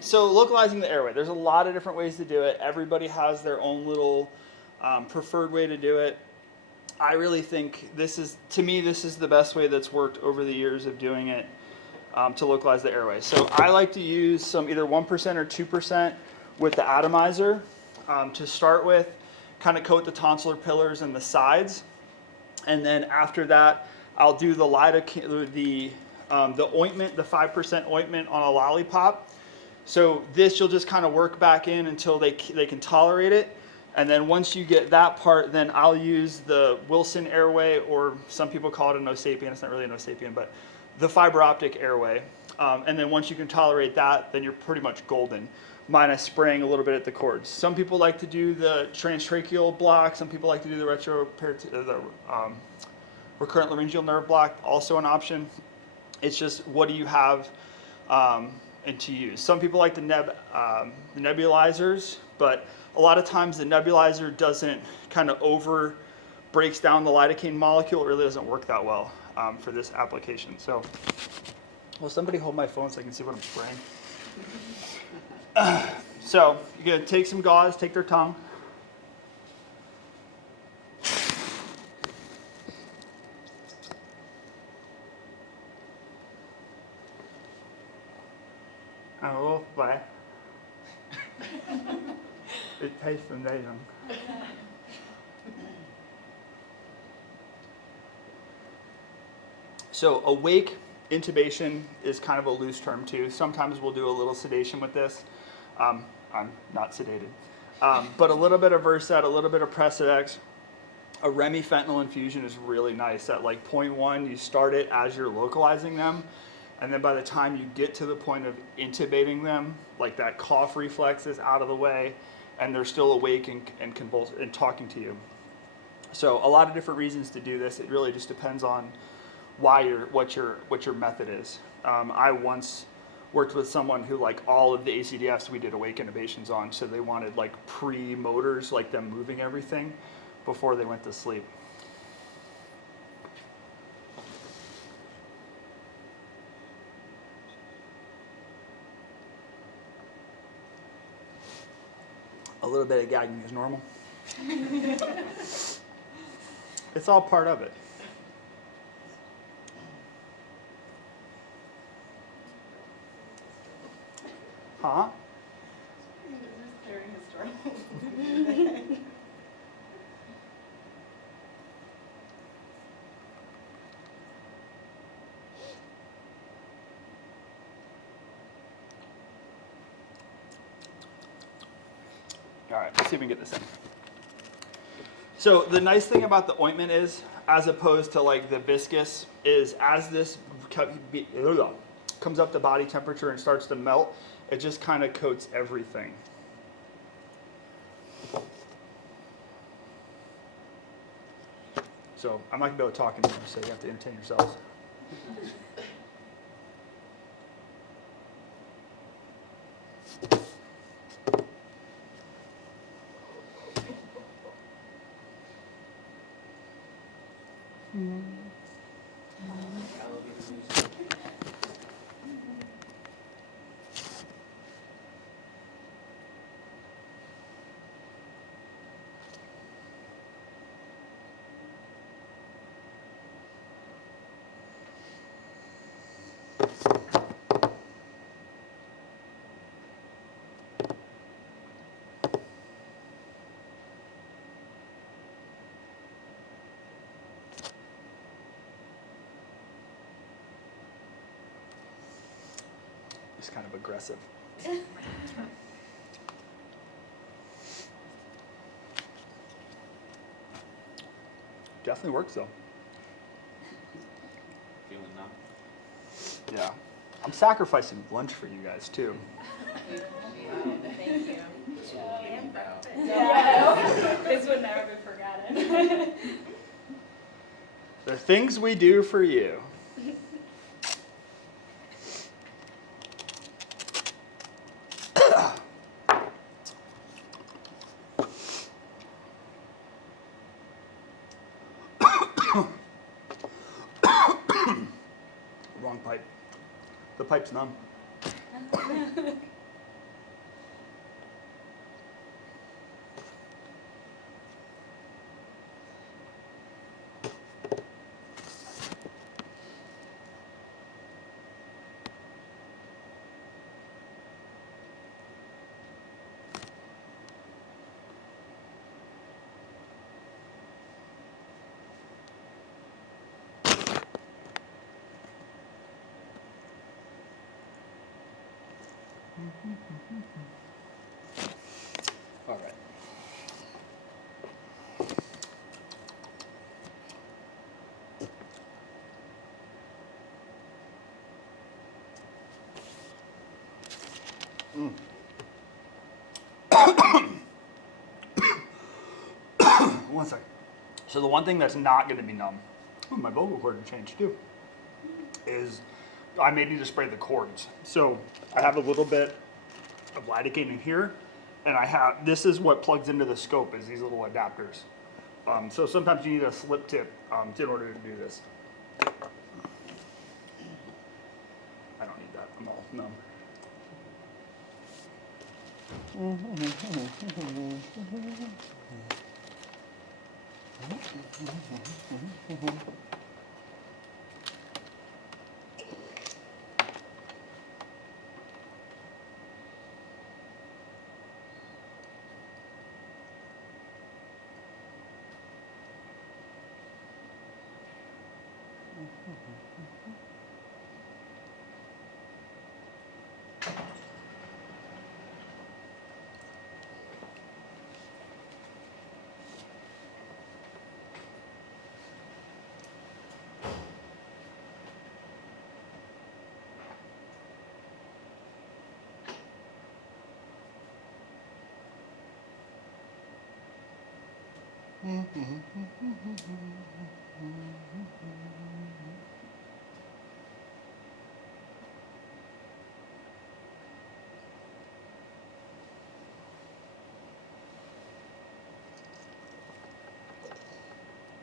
So localizing the airway, there's a lot of different ways to do it. Everybody has their own little preferred way to do it. I really think to me, this is the best way that's worked over the years of doing it to localize the airway. So I like to use some either 1% or 2% with the atomizer to start with, kind of coat the tonsillar pillars and the sides. And then after that, I'll do the ointment, the 5% ointment on a lollipop. So this you'll just kind of work back in until they can tolerate it. And then once you get that part, then I'll use the Wilson airway, or some people call it a no sapien. It's not really a no sapien, but the fiber optic airway. And then once you can tolerate that, then you're pretty much golden, minus spraying a little bit at the cords. Some people like to do the transtracheal block. Some people like to do the recurrent laryngeal nerve block, also an option. It's just, what do you have and to use? Some people like the nebulizers, but a lot of times the nebulizer doesn't kind of breaks down the lidocaine molecule. It really doesn't work that well for this application. So, will somebody hold my phone so I can see what I'm spraying? So you're gonna take some gauze, take their tongue. And a little spray. It tastes amazing. So awake intubation is kind of a loose term too. Sometimes we'll do a little sedation with this. I'm not sedated. But a little bit of Versed, a little bit of Precedex. A remifentanil infusion is really nice. At like 0.1, you start it as you're localizing them. And then by the time you get to the point of intubating them, like that cough reflex is out of the way, and they're still awake and convulsing and talking to you. So a lot of different reasons to do this. It really just depends on what your method is. I once worked with someone who, like, all of the ACDFs we did awake intubations on, so they wanted like pre-motors, like them moving everything before they went to sleep. A little bit of gagging is normal. It's all part of it. Huh? Just clearing his throat. All right, let's see if we can get this in. So the nice thing about the ointment is, as opposed to like the viscous, is as this comes up to body temperature and starts to melt, it just kind of coats everything. So I'm not going to be able to talk anymore, so you have to entertain yourselves. It's kind of aggressive. Definitely works though. Feeling numb? Yeah. I'm sacrificing lunch for you guys too. Thank you. Yeah, this would never be forgotten. The things we do for you. Wrong pipe. The pipe's numb. All right. One second. So the one thing that's not going to be numb, my vocal cord changed too, is I may need to spray the cords. So I have a little bit of lidocaine in here, and this is what plugs into the scope, is these little adapters. So sometimes you need a slip tip in order to do this. I don't need that. I'm all numb.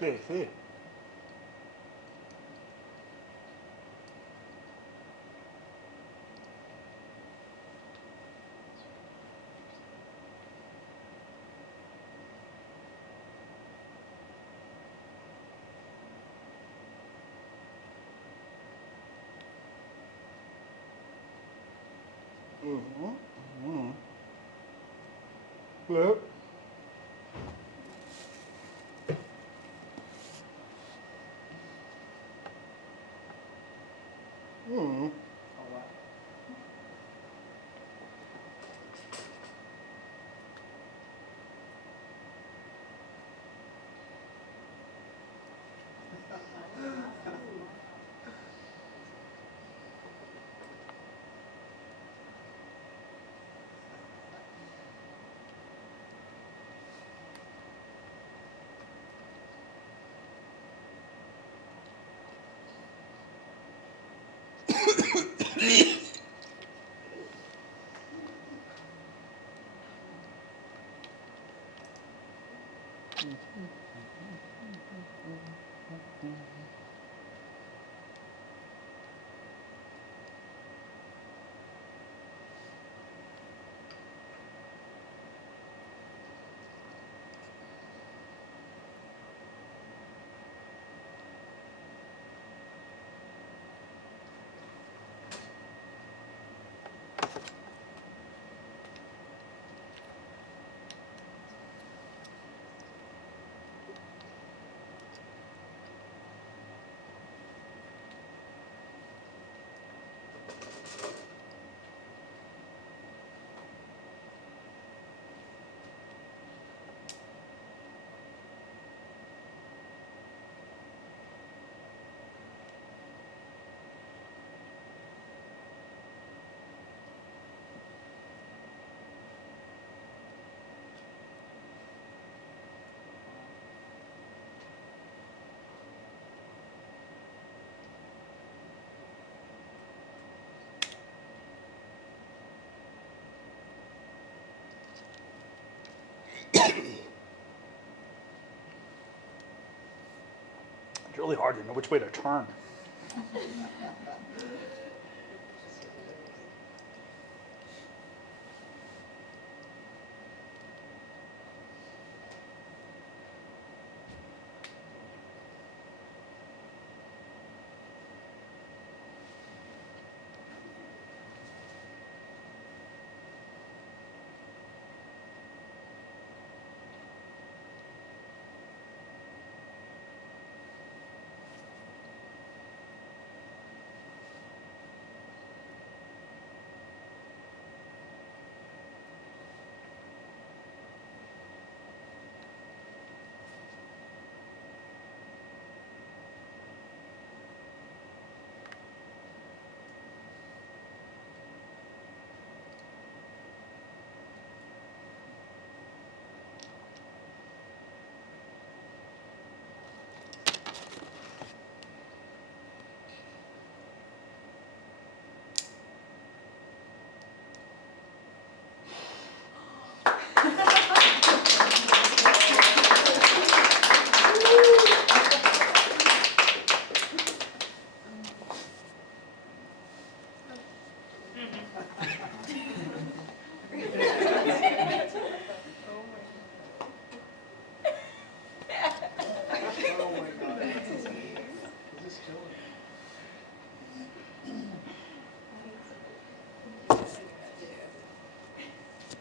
Hey. Yep. It's really hard to know which way to turn.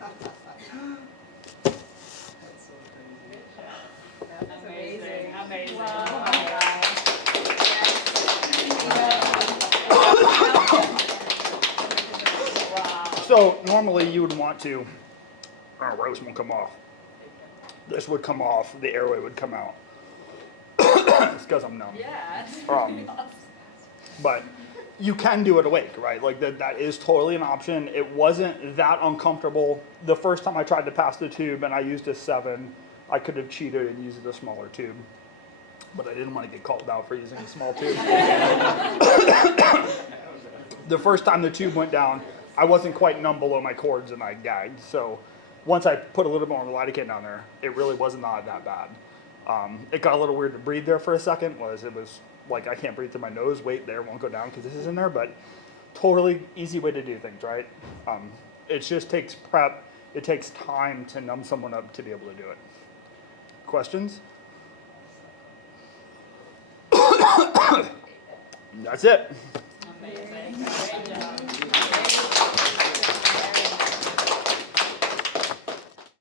That's so crazy. That's amazing. Amazing. Wow. So normally you would want to, rose won't come off. This would come off, the airway would come out. It's because I'm numb. Yeah. But you can do it awake, right? Like that is totally an option. It wasn't that uncomfortable. The first time I tried to pass the tube and I used a 7, I could have cheated and used a smaller tube. But I didn't want to get called out for using a small tube. The first time the tube went down, I wasn't quite numb below my cords and I gagged. So once I put a little bit more lidocaine down there, it really was not that bad. It got a little weird to breathe there for a second. It was like I can't breathe through my nose. Wait, there won't go down because this is in there. But totally easy way to do things, right? It just takes prep. It takes time to numb someone up to be able to do it. Questions? That's it. Amazing. Great job.